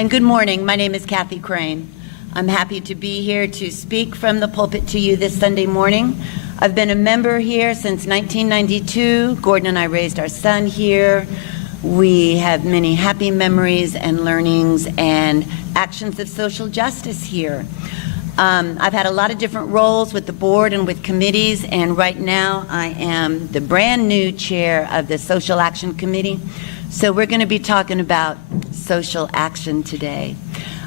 And good morning. My name is Kathy Crain. I'm happy to be here to speak from the pulpit to you this Sunday morning. I've been a member here since 1992. Gordon and I raised our son here. We have many happy memories and learnings and actions of social justice here. I've had a lot of different roles with the board and with committees, and right now I am the brand new chair of the Social Action Committee. So we're going to be talking about social action today.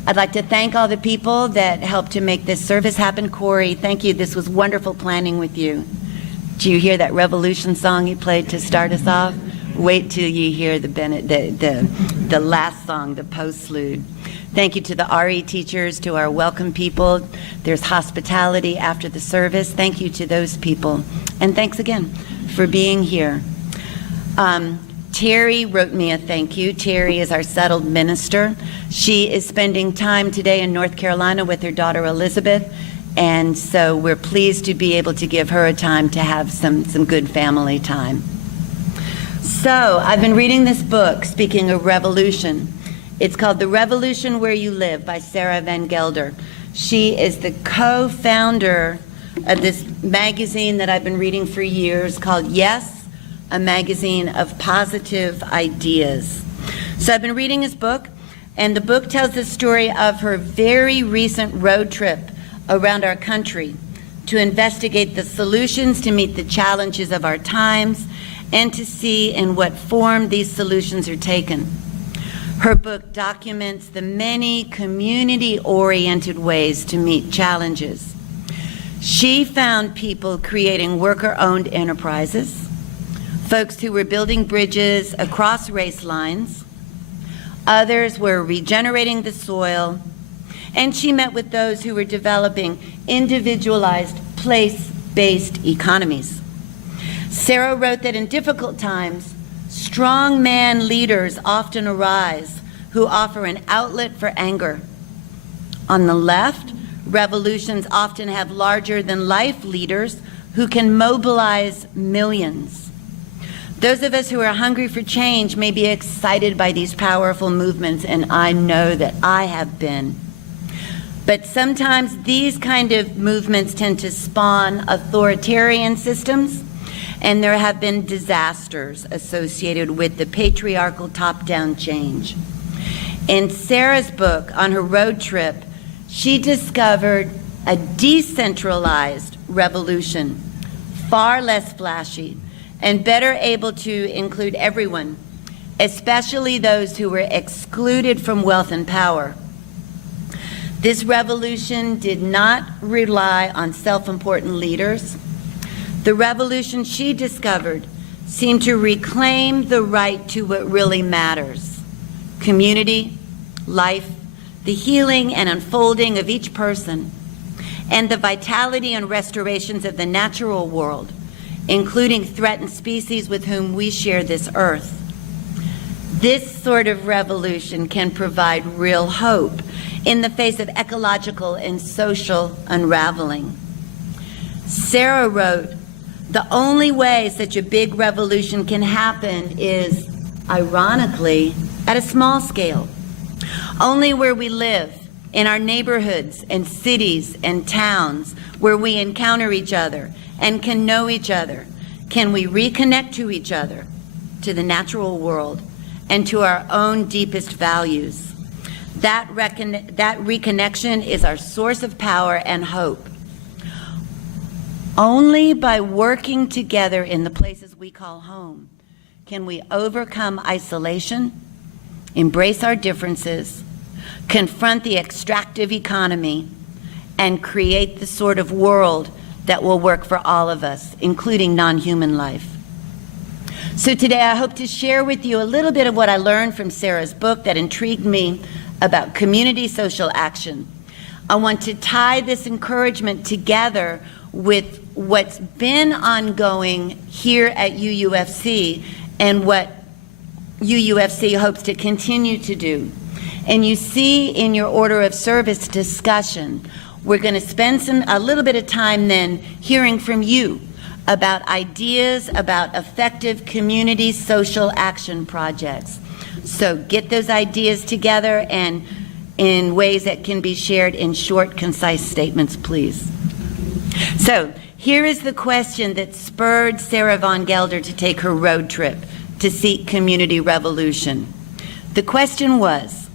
I'd like to thank all the people that helped to make this service happen. Corey, thank you. This was wonderful planning with you. Do you hear that Revolution song you played to start us off? Wait till you hear the last song, the postlude. Thank you to the RE teachers, to our welcome people. There's hospitality after the service. Thank you to those people. And thanks again for being here. Terry wrote me a thank you. Terry is our settled minister. She is spending time today in North Carolina with her daughter Elizabeth, and so we're pleased to be able to give her a time to have some good family time. So I've been reading this book, speaking of revolution. It's called The Revolution Where You Live by Sarah Van Gelder. She is the co-founder of this magazine that I've been reading for years called Yes, a magazine of positive ideas. So I've been reading his book, and the book tells the story of her very recent road trip around our country to investigate the solutions to meet the challenges of our times and to see in what form these solutions are taken. Her book documents the many community-oriented ways to meet challenges. She found people creating worker-owned enterprises, folks who were building bridges across race lines, others were regenerating the soil, and she met with those who were developing individualized, place-based economies. Sarah wrote that in difficult times, strong man leaders often arise who offer an outlet for anger. On the left, revolutions often have larger-than-life leaders who can mobilize millions. Those of us who are hungry for change may be excited by these powerful movements, and I know that I have been. But sometimes these kind of movements tend to spawn authoritarian systems, and there have been disasters associated with the patriarchal top-down change. In Sarah's book, on her road trip, she discovered a decentralized revolution, far less flashy, and better able to include everyone, especially those who were excluded from wealth and power. This revolution did not rely on self-important leaders. The revolution she discovered seemed to reclaim the right to what really matters: community, life, the healing and unfolding of each person, and the vitality and restorations of the natural world, including threatened species with whom we share this earth. This sort of revolution can provide real hope in the face of ecological and social unraveling. Sarah wrote, "The only way such a big revolution can happen is, ironically, at a small scale. Only where we live, in our neighborhoods and cities and towns, where we encounter each other and can know each other, can we reconnect to each other, to the natural world, and to our own deepest values. That reconnection is our source of power and hope. Only by working together in the places we call home can we overcome isolation, embrace our differences, confront the extractive economy, and create the sort of world that will work for all of us, including non-human life." So today I hope to share with you a little bit of what I learned from Sarah's book that intrigued me about community social action. I want to tie this encouragement together with what's been ongoing here at UUFC and what UUFC hopes to continue to do. And you see in your order of service discussion, we're going to spend a little bit of time then hearing from you about ideas about effective community social action projects. So get those ideas together and in ways that can be shared in short, concise statements, please. So here is the question that spurred Sarah Von Gelder to take her road trip to seek community revolution. The question was,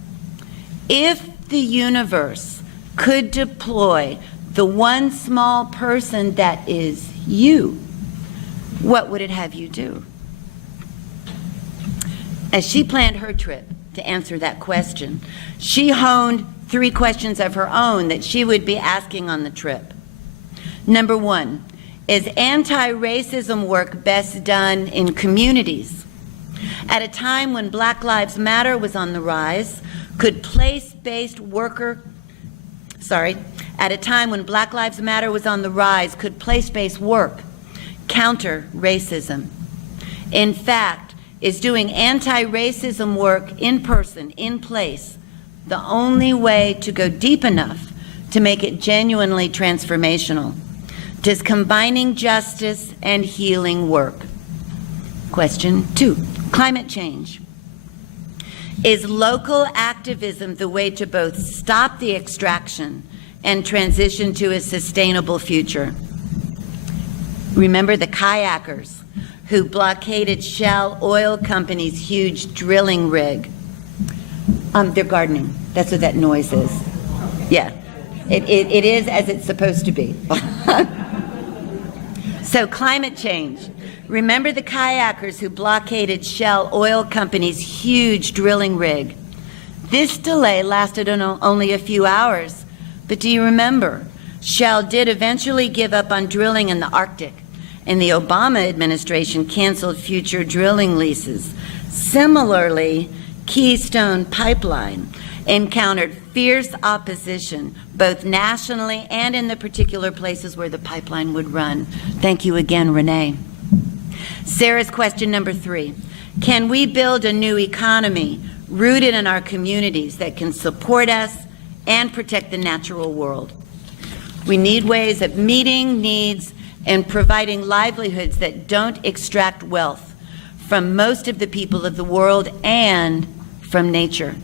if the universe could deploy the one small person that is you, what would it have you do? As she planned her trip to answer that question, she honed 3 questions of her own that she would be asking on the trip. Number 1, is anti-racism work best done in communities? At a time when Black Lives Matter was on the rise, could place-based work counter racism? In fact, is doing anti-racism work in person, in place, the only way to go deep enough to make it genuinely transformational? Does combining justice and healing work? Question 2, climate change. Is local activism the way to both stop the extraction and transition to a sustainable future? Remember the kayakers who blockaded Shell Oil Company's huge drilling rig? They're gardening. That's what that noise is. Yeah, it is as it's supposed to be. So climate change. Remember the kayakers who blockaded Shell Oil Company's huge drilling rig? This delay lasted only a few hours, but do you remember? Shell did eventually give up on drilling in the Arctic, and the Obama administration canceled future drilling leases. Similarly, Keystone Pipeline encountered fierce opposition, both nationally and in the particular places where the pipeline would run. Thank you again, Renee. Sarah's question number 3, can we build a new economy rooted in our communities that can support us and protect the natural world? We need ways of meeting needs and providing livelihoods that don't extract wealth from most of the people of the world and from nature.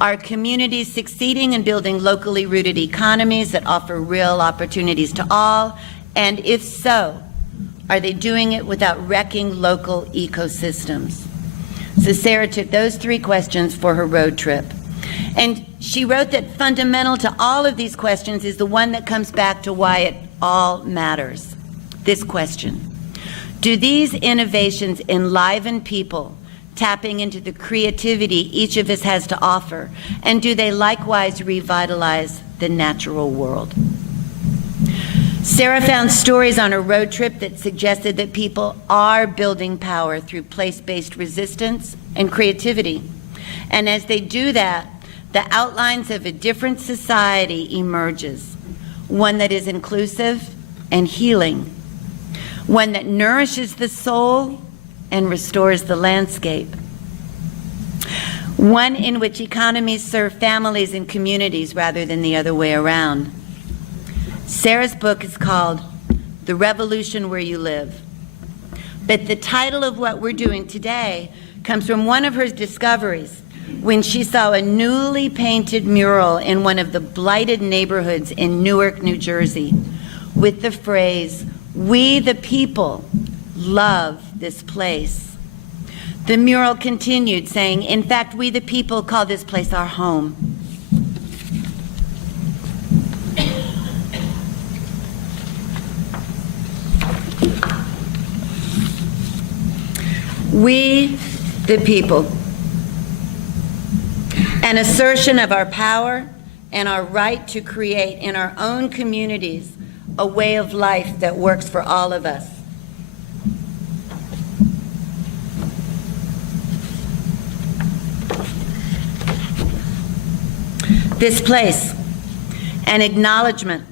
Are communities succeeding in building locally rooted economies that offer real opportunities to all? And if so, are they doing it without wrecking local ecosystems? So Sarah took those 3 questions for her road trip. And she wrote that fundamental to all of these questions is the one that comes back to why it all matters. This question: do these innovations enliven people, tapping into the creativity each of us has to offer? And do they likewise revitalize the natural world? Sarah found stories on her road trip that suggested that people are building power through place-based resistance and creativity. And as they do that, the outlines of a different society emerges, one that is inclusive and healing, one that nourishes the soul and restores the landscape, one in which economies serve families and communities rather than the other way around. Sarah's book is called The Revolution Where You Live. But the title of what we're doing today comes from one of her discoveries when she saw a newly painted mural in one of the blighted neighborhoods in Newark, New Jersey, with the phrase, "We the people love this place." The mural continued saying, "In fact, we the people call this place our home." We the people. An assertion of our power and our right to create in our own communities a way of life that works for all of us. This place, an acknowledgement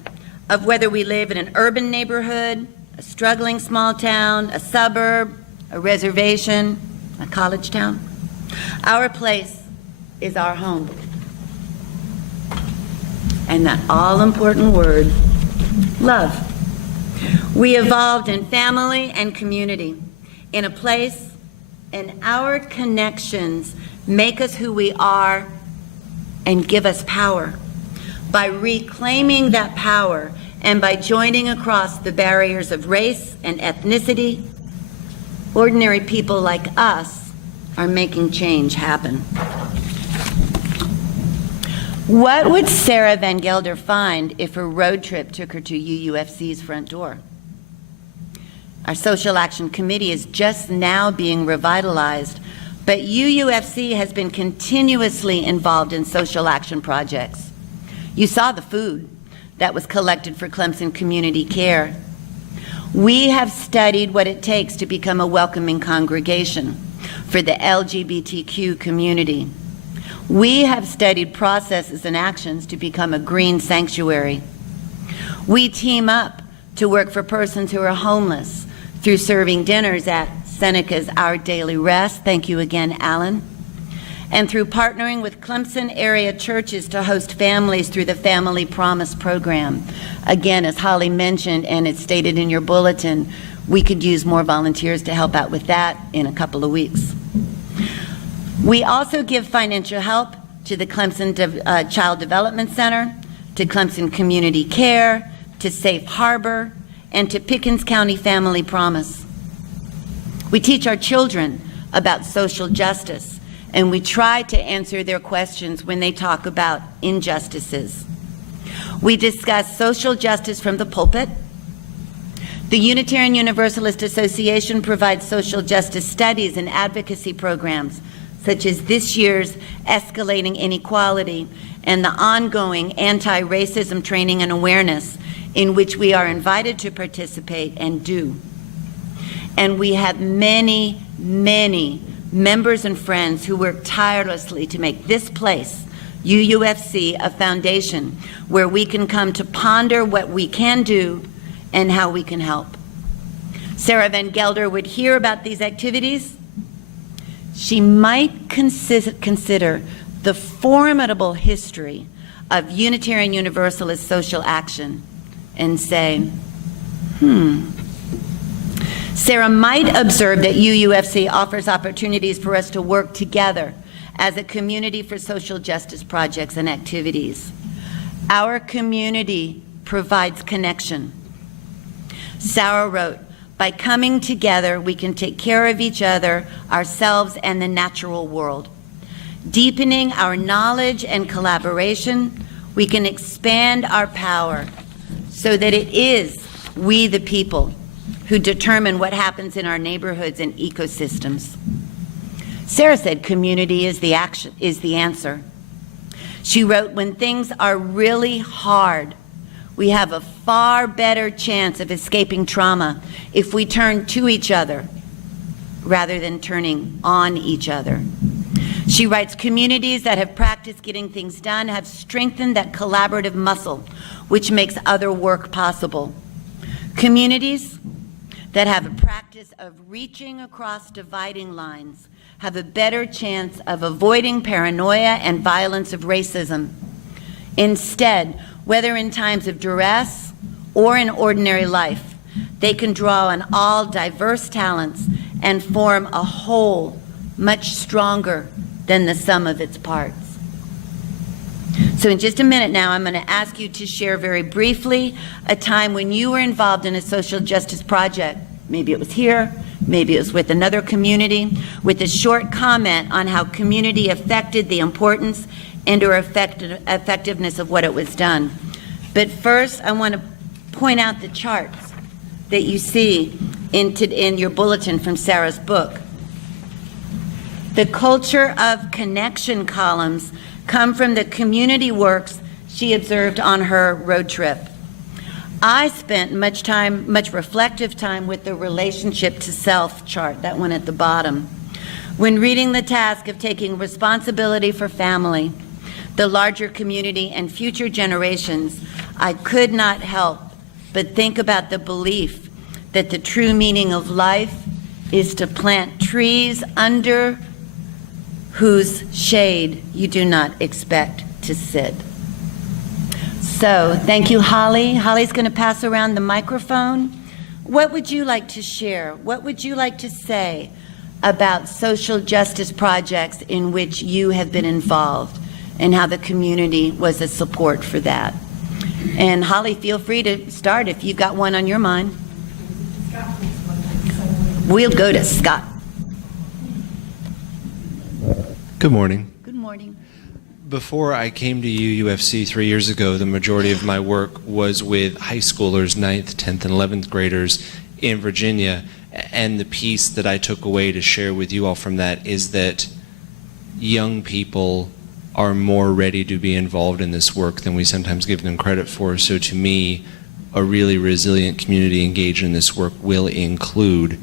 of whether we live in an urban neighborhood, a struggling small town, a suburb, a reservation, a college town. Our place is our home. And that all-important word, love. We evolved in family and community, in a place, and our connections make us who we are and give us power. By reclaiming that power and by joining across the barriers of race and ethnicity, ordinary people like us are making change happen. What would Sarah Van Gelder find if her road trip took her to UUFC's front door? Our Social Action Committee is just now being revitalized, but UUFC has been continuously involved in social action projects. You saw the food that was collected for Clemson Community Care. We have studied what it takes to become a welcoming congregation for the LGBTQ community. We have studied processes and actions to become a green sanctuary. We team up to work for persons who are homeless through serving dinners at Seneca's Our Daily Rest. Thank you again, Alan. And through partnering with Clemson area churches to host families through the Family Promise program. Again, as Holly mentioned, and it's stated in your bulletin, we could use more volunteers to help out with that in a couple of weeks. We also give financial help to the Clemson Child Development Center, to Clemson Community Care, to Safe Harbor, and to Pickens County Family Promise. We teach our children about social justice, and we try to answer their questions when they talk about injustices. We discuss social justice from the pulpit. The Unitarian Universalist Association provides social justice studies and advocacy programs, such as this year's Escalating Inequality and the ongoing anti-racism training and awareness, in which we are invited to participate and do. And we have many, many members and friends who work tirelessly to make this place, UUFC, a foundation where we can come to ponder what we can do and how we can help. Sarah Van Gelder would hear about these activities. She might consider the formidable history of Unitarian Universalist social action and say, Sarah might observe that UUFC offers opportunities for us to work together as a community for social justice projects and activities. Our community provides connection. Sarah wrote, by coming together, we can take care of each other, ourselves, and the natural world. Deepening our knowledge and collaboration, we can expand our power so that it is we the people who determine what happens in our neighborhoods and ecosystems. Sarah said community is the answer. She wrote, when things are really hard, we have a far better chance of escaping trauma if we turn to each other rather than turning on each other. She writes, communities that have practiced getting things done have strengthened that collaborative muscle, which makes other work possible. Communities that have a practice of reaching across dividing lines have a better chance of avoiding paranoia and violence of racism. Instead, whether in times of duress or in ordinary life, they can draw on all diverse talents and form a whole much stronger than the sum of its parts. So in just a minute now, I'm going to ask you to share very briefly a time when you were involved in a social justice project. Maybe it was here, maybe it was with another community, with a short comment on how community affected the importance and or effectiveness of what it was done. But first, I want to point out the charts that you see in your bulletin from Sarah's book. The culture of connection columns come from the community works she observed on her road trip. I spent much reflective time with the relationship to self chart, that one at the bottom. When reading the task of taking responsibility for family, the larger community, and future generations, I could not help but think about the belief that the true meaning of life is to plant trees under whose shade you do not expect to sit. So, thank you, Holly. Holly's going to pass around the microphone. What would you like to share? What would you like to say about social justice projects in which you have been involved? and how the community was a support for that. And Holly, feel free to start if you've got one on your mind. We'll go to Scott. Good morning. Good morning. Before I came to UUFC 3 years ago, the majority of my work was with high schoolers, 9th, 10th, and 11th graders in Virginia. And the piece that I took away to share with you all from that is that young people are more ready to be involved in this work than we sometimes give them credit for. So to me, a really resilient community engaged in this work will include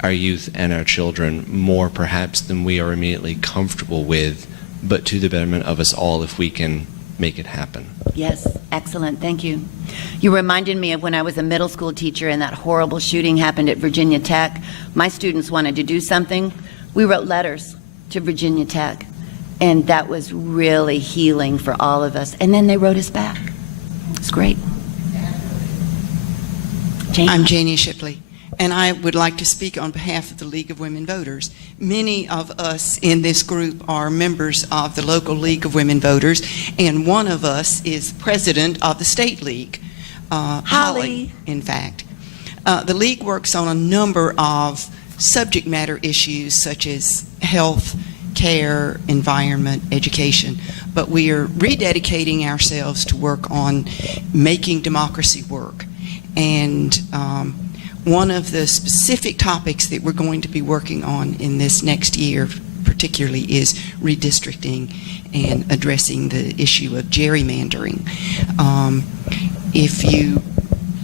our youth and our children more perhaps than we are immediately comfortable with, but to the betterment of us all if we can make it happen. Yes, excellent, thank you. You reminded me of when I was a middle school teacher and that horrible shooting happened at Virginia Tech. My students wanted to do something. We wrote letters to Virginia Tech, and that was really healing for all of us. And then they wrote us back. It's great. Janie. I'm Janie Shipley, and I would like to speak on behalf of the League of Women Voters. Many of us in this group are members of the local League of Women Voters, and one of us is president of the State League, Holly, in fact. The League works on a number of subject matter issues such as health, care, environment, education, but we are rededicating ourselves to work on making democracy work. And one of the specific topics that we're going to be working on in this next year particularly is redistricting and addressing the issue of gerrymandering. If you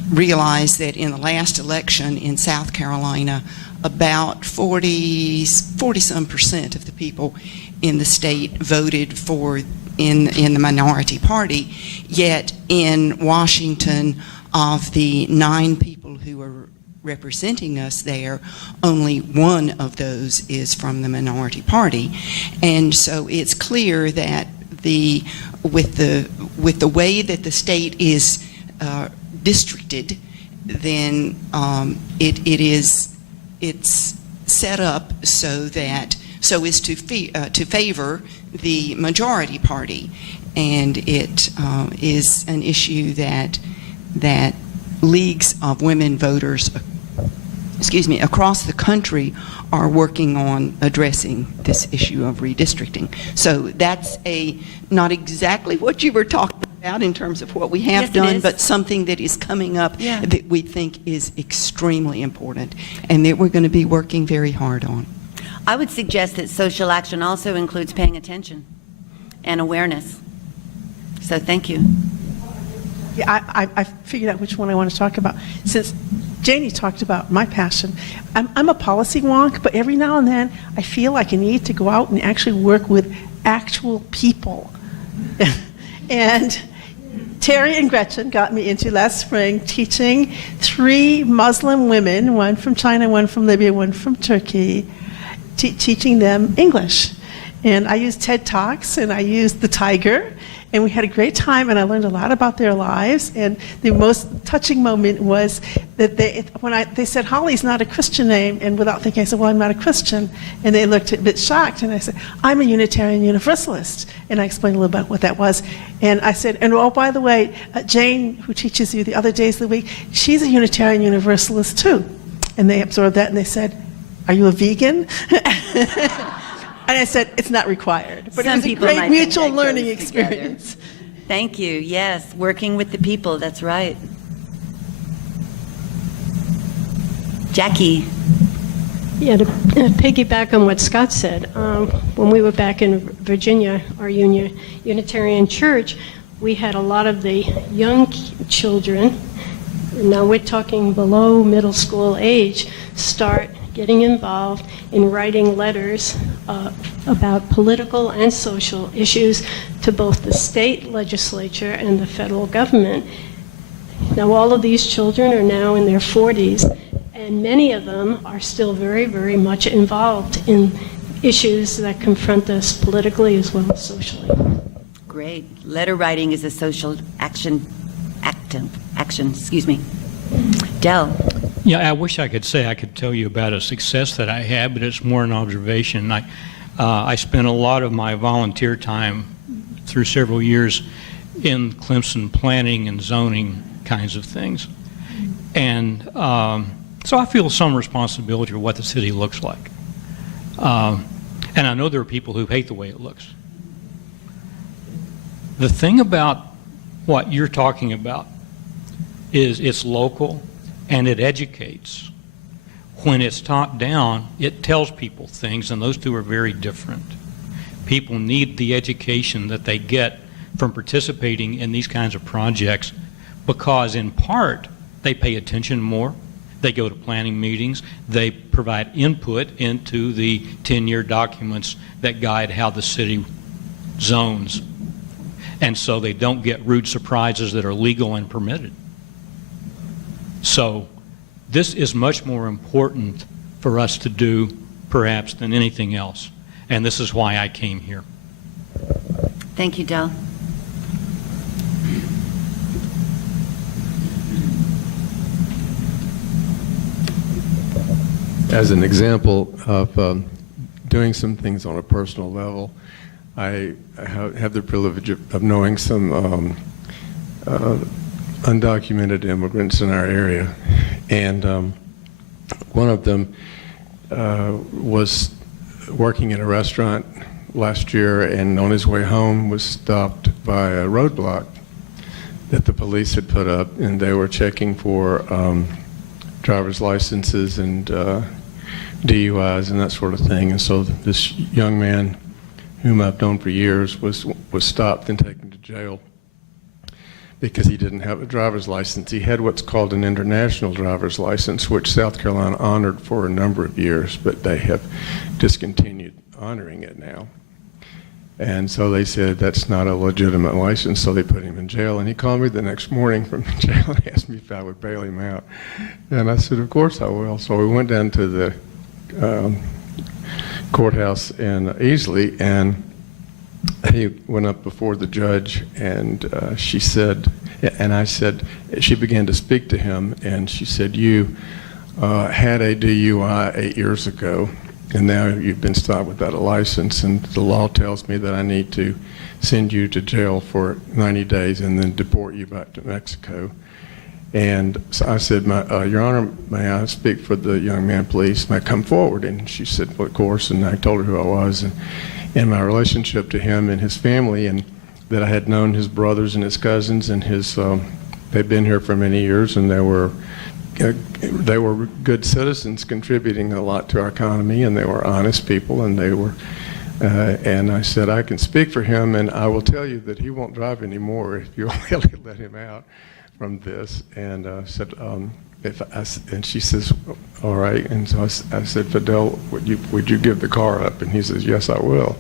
realize that in the last election in South Carolina, about 40-some% of the people in the state voted for in the minority party, yet in Washington, of the 9 people who are representing us there, only one of those is from the minority party. And so it's clear that with the way that the state is districted, then it's set up so as to favor the majority party, and it is an issue that leagues of women voters, across the country are working on addressing this issue of redistricting. So that's not exactly what you were talking about in terms of what we have done, but something that is coming up that we think is extremely important and that we're going to be working very hard on. I would suggest that social action also includes paying attention and awareness. So thank you. Yeah, I figured out which one I want to talk about. Since Janie talked about my passion, I'm a policy wonk, but every now and then I feel like I need to go out and actually work with actual people. And Terry and Gretchen got me into last spring teaching 3 Muslim women, one from China, one from Libya, one from Turkey, teaching them English. And I used TED Talks, and I used the Tiger, and we had a great time, and I learned a lot about their lives. And the most touching moment was that they said, Holly's not a Christian name, and without thinking, I said, well, I'm not a Christian. And they looked a bit shocked, and I said, I'm a Unitarian Universalist. And I explained a little bit what that was. And I said, and oh, by the way, Jane, who teaches you the other days of the week, she's a Unitarian Universalist too. And they absorbed that, and they said, are you a vegan? And I said, it's not required. But it was a great mutual learning experience. Thank you. Yes, working with the people, that's right. Jackie. Yeah, to piggyback on what Scott said, when we were back in Virginia, our Unitarian Church, we had a lot of the young children, now we're talking below middle school age, start getting involved in writing letters about political and social issues to both the state legislature and the federal government. Now, all of these children are now in their 40s, and many of them are still very, very much involved in issues that confront us politically as well as socially. Great. Letter writing is a social action, excuse me. Del. Yeah, I wish I could say I could tell you about a success that I had, but it's more an observation. I spent a lot of my volunteer time through several years in Clemson planning and zoning kinds of things. And so I feel some responsibility for what the city looks like. And I know there are people who hate the way it looks. The thing about what you're talking about is it's local and it educates. When it's top down, it tells people things, and those two are very different. People need the education that they get from participating in these kinds of projects because, in part, they pay attention more. They go to planning meetings. They provide input into the 10-year documents that guide how the city zones. And so they don't get rude surprises that are legal and permitted. So this is much more important for us to do, perhaps, than anything else. And this is why I came here. Thank you, Del. As an example of doing some things on a personal level, I have the privilege of knowing some undocumented immigrants in our area, and one of them was working in a restaurant last year, and on his way home was stopped by a roadblock that the police had put up, and they were checking for driver's licenses and DUIs and that sort of thing. And so this young man, whom I've known for years, was stopped and taken to jail because he didn't have a driver's license. He had what's called an international driver's license, which South Carolina honored for a number of years, but they have discontinued honoring it now. And so they said that's not a legitimate license, so they put him in jail. And he called me the next morning from jail and asked me if I would bail him out. And I said, of course I will. So we went down to the courthouse in Easley, and he went up before the judge, and she said, and I said, she began to speak to him, and she said, you had a DUI 8 years ago, and now you've been stopped without a license, and the law tells me that I need to send you to jail for 90 days and then deport you back to Mexico. And so I said, Your Honor, may I speak for the young man, please? May I come forward? And she said, well, of course, and I told her who I was and my relationship to him and his family, and that I had known his brothers and his cousins, and they'd been here for many years, and they were good citizens contributing a lot to our economy, and they were honest people, and they were, and I said, I can speak for him, and I will tell you that he won't drive anymore if you'll really let him out from this. And said, and she says, all right. And so I said, Fidel, would you give the car up? And he says, yes, I will.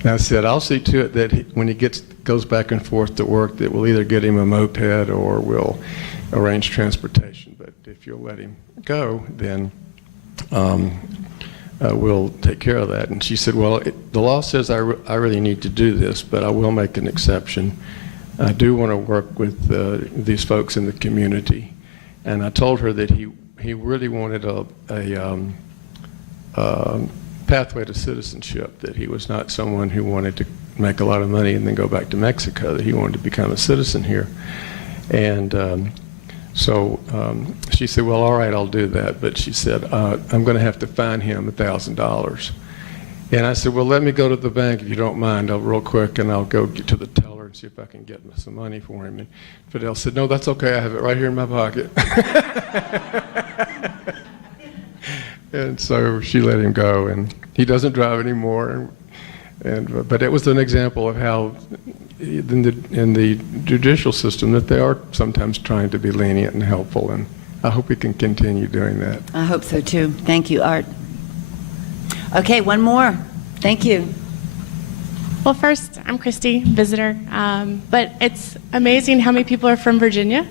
And I said, I'll see to it that when he goes back and forth to work, that we'll either get him a moped or we'll arrange transportation. But if you'll let him go, then we'll take care of that. And she said, well, the law says I really need to do this, but I will make an exception. I do want to work with these folks in the community. And I told her that he really wanted a pathway to citizenship, that he was not someone who wanted to make a lot of money and then go back to Mexico, that he wanted to become a citizen here. And so she said, well, all right, I'll do that. But she said, I'm going to have to fine him $1,000. And I said, well, let me go to the bank if you don't mind. Real quick, and I'll go get to the teller and see if I can get some money for him. And Fidel said, no, that's okay. I have it right here in my pocket. And so she let him go, and he doesn't drive anymore. But it was an example of how in the judicial system that they are sometimes trying to be lenient and helpful, and I hope we can continue doing that. I hope so too. Thank you, Art. Okay, one more. Thank you. Well, first, I'm Christy, visitor, but it's amazing how many people are from Virginia.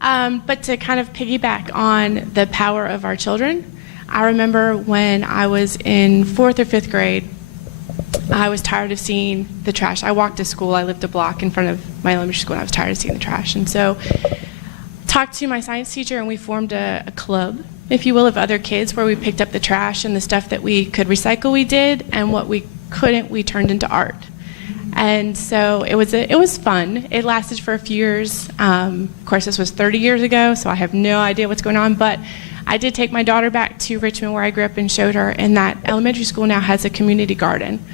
But to kind of piggyback on the power of our children, I remember when I was in 4th or 5th grade, I was tired of seeing the trash. I walked to school. I lived a block in front of my elementary school, and I was tired of seeing the trash. And so talked to my science teacher, and we formed a club, if you will, of other kids where we picked up the trash and the stuff that we could recycle we did, and what we couldn't we turned into art. And so it was fun. It lasted for a few years. Of course, this was 30 years ago, so I have no idea what's going on. But I did take my daughter back to Richmond, where I grew up, and showed her. And that elementary school now has a community garden.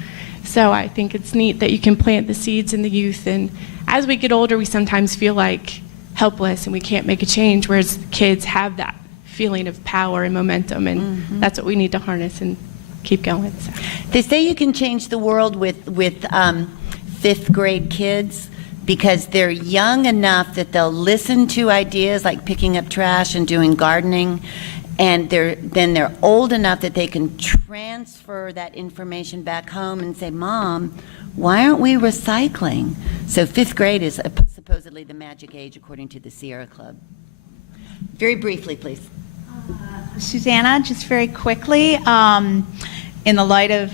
So I think it's neat that you can plant the seeds in the youth. And as we get older, we sometimes feel like helpless and we can't make a change, whereas kids have that feeling of power and momentum. And that's what we need to harness and keep going. So. They say you can change the world with fifth grade kids because they're young enough that they'll listen to ideas like picking up trash and doing gardening, and they're old enough that they can transfer that information back home and say, Mom, why aren't we recycling? So fifth grade is supposedly the magic age according to the Sierra Club. Very briefly, please. Susanna, just very quickly, in the light of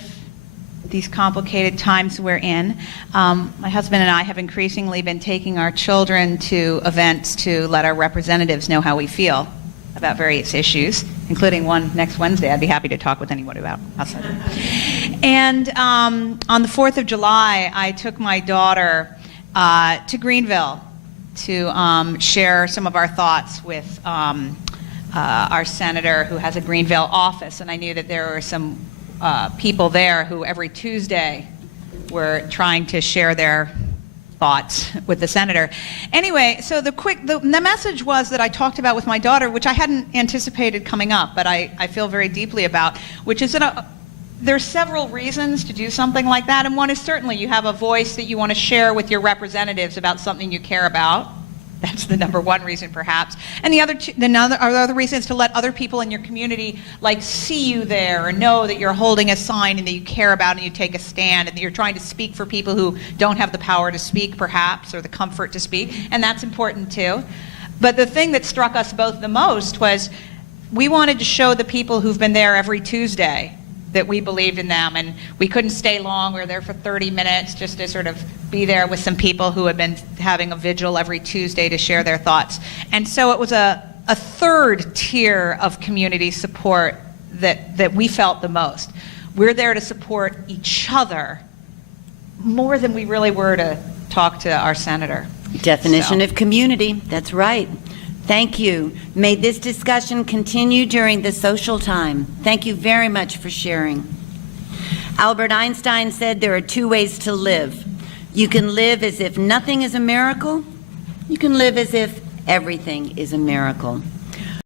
these complicated times we're in, my husband and I have increasingly been taking our children to events to let our representatives know how we feel about various issues, including one next Wednesday. I'd be happy to talk with anyone about outside. And on the 4th of July, I took my daughter to Greenville to share some of our thoughts with our senator who has a Greenville office, and I knew that there were some people there who every Tuesday were trying to share their thoughts with the senator. Anyway, so the message was that I talked about with my daughter, which I hadn't anticipated coming up, but I feel very deeply about, which is that there's several reasons to do something like that, and one is certainly you have a voice that you want to share with your representatives about something you care about. That's the number one reason, perhaps. And the other reason is to let other people in your community see you there or know that you're holding a sign and that you care about and you take a stand and that you're trying to speak for people who don't have the power to speak, perhaps, or the comfort to speak. And that's important too. But the thing that struck us both the most was we wanted to show the people who've been there every Tuesday that we believed in them, and we couldn't stay long. We were there for 30 minutes just to sort of be there with some people who had been having a vigil every Tuesday to share their thoughts. And so it was a third tier of community support that we felt the most. We're there to support each other more than we really were to talk to our senator. Definition of community, that's right. Thank you. May this discussion continue during the social time. Thank you very much for sharing. Albert Einstein said there are two ways to live. You can live as if nothing is a miracle. You can live as if everything is a miracle.